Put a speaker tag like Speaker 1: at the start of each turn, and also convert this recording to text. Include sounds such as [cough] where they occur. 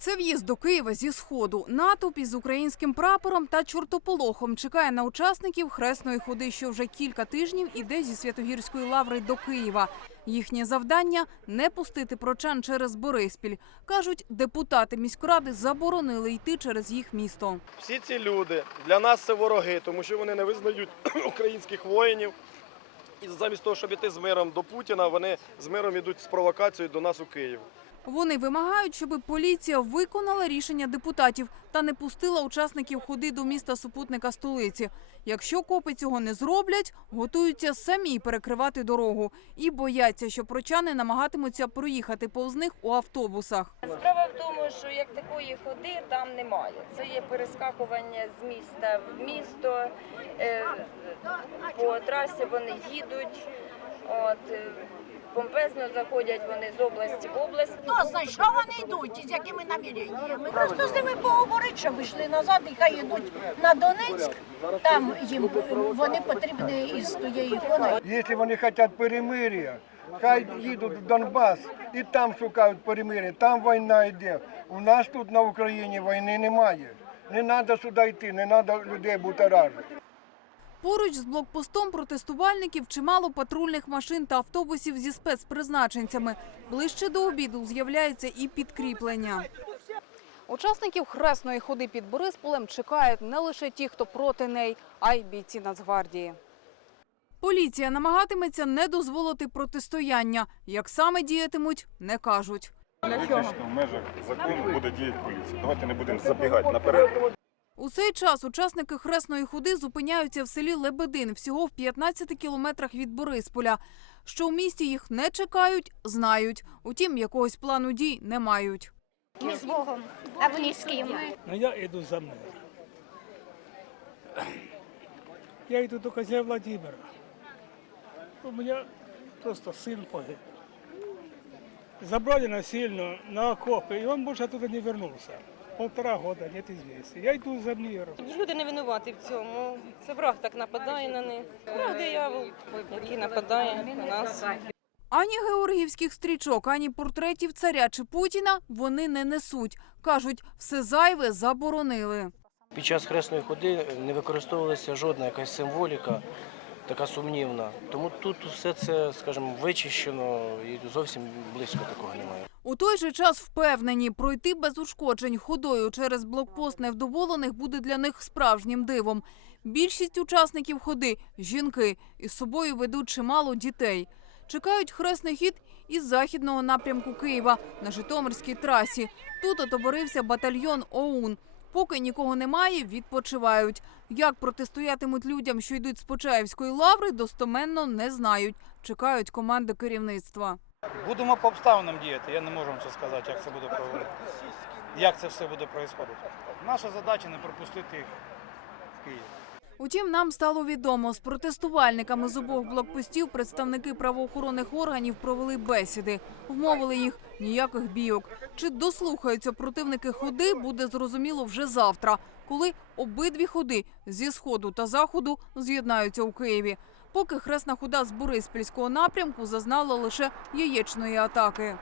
Speaker 1: Це в'їзд до Києва зі сходу. Натовп із українським прапором та чортополохом чекає на учасників хресної ходи, що вже кілька тижнів іде зі Святогірської лаври до Києва. Їхнє завдання не пустити прочан через Бориспіль. кажуть, депутати міськради заборонили йти через їх місто.
Speaker 2: Всі ці люди для нас це вороги, тому що вони не визнають [clears throat] українських воїнів. І замість того, щоб іти з миром до Путіна, вони з миром йдуть з провокацією до нас у Київ.
Speaker 1: Вони вимагають, щоб поліція виконала рішення депутатів та не пустила учасників ходи до міста супутника столиці. Якщо копи цього не зроблять, готуються самі перекривати дорогу і бояться, що прочани намагатимуться проїхати повз них у автобусах.
Speaker 3: Справа в тому, що як такої ходи там немає. Це є перескакування з міста в місто. е, По трасі вони їдуть. От, е, помпезно заходять вони з області в область.
Speaker 4: Хто знає, що вони йдуть і з якими наміреннями. Просто з ними поговорити, щоб йшли назад і хай йдуть на Донецьк. Там їм вони потрібні із тієї іконою.
Speaker 5: Якщо вони хочуть перемир'я, хай їдуть в Донбас і там шукають перемир'я. Там війна йде. У нас тут на Україні війни немає. Не треба сюди йти, не треба людей бутаражити.
Speaker 1: Поруч з блокпостом протестувальників чимало патрульних машин та автобусів зі спецпризначенцями. Ближче до обіду з'являється і підкріплення. Учасників хресної ходи під Борисполем чекають не лише ті, хто проти неї, а й бійці Нацгвардії. Поліція намагатиметься не дозволити протистояння. Як саме діятимуть, не кажуть.
Speaker 6: Виключно в межах закону буде діяти поліція. Давайте не будемо забігати наперед.
Speaker 1: У цей час учасники хресної ходи зупиняються в селі Лебедин, всього в 15 кілометрах від Борисполя. Що в місті їх не чекають, знають. Утім, якогось плану дій не мають.
Speaker 7: Ми з Богом, а вони з ким?
Speaker 8: Ну я йду за мир. Я йду до козя Владимира. У мене просто сын погиб. Забрали насильно на окопы, и он больше оттуда не вернулся. Полтора года нет известия. Я йду за мир.
Speaker 9: Люди не винуваті в цьому. Це враг так нападає на них. Враг диявол, який нападає на нас.
Speaker 1: Ані георгіївських стрічок, ані портретів царя чи Путіна вони не несуть. Кажуть, все зайве заборонили.
Speaker 10: Під час хресної ходи не використовувалася жодна якась символіка, така сумнівна. Тому тут все це, скажімо, вичищено і зовсім близько такого немає.
Speaker 1: У той же час впевнені, пройти без ушкоджень ходою через блокпост невдоволених буде для них справжнім дивом. Більшість учасників ходи жінки із собою ведуть чимало дітей. Чекають хресний хід із західного напрямку Києва на Житомирській трасі. Тут отоборився батальйон ОУН. Поки нікого немає, відпочивають. Як протистоятимуть людям, що йдуть з Почаївської лаври, достоменно не знають. Чекають команди керівництва.
Speaker 11: Будемо по обставинам діяти. Я не можу вам це сказати, як це буде проводити. Як це все буде відбуватися. Наша задача не пропустити їх в Київ.
Speaker 1: Утім, нам стало відомо, з протестувальниками з обох блокпостів представники правоохоронних органів провели бесіди. Вмовили їх ніяких бійок. Чи дослухаються противники ходи, буде зрозуміло вже завтра, коли обидві ходи зі сходу та заходу з'єднаються у Києві. Поки хресна хода з Бориспільського напрямку зазнала лише яєчної атаки.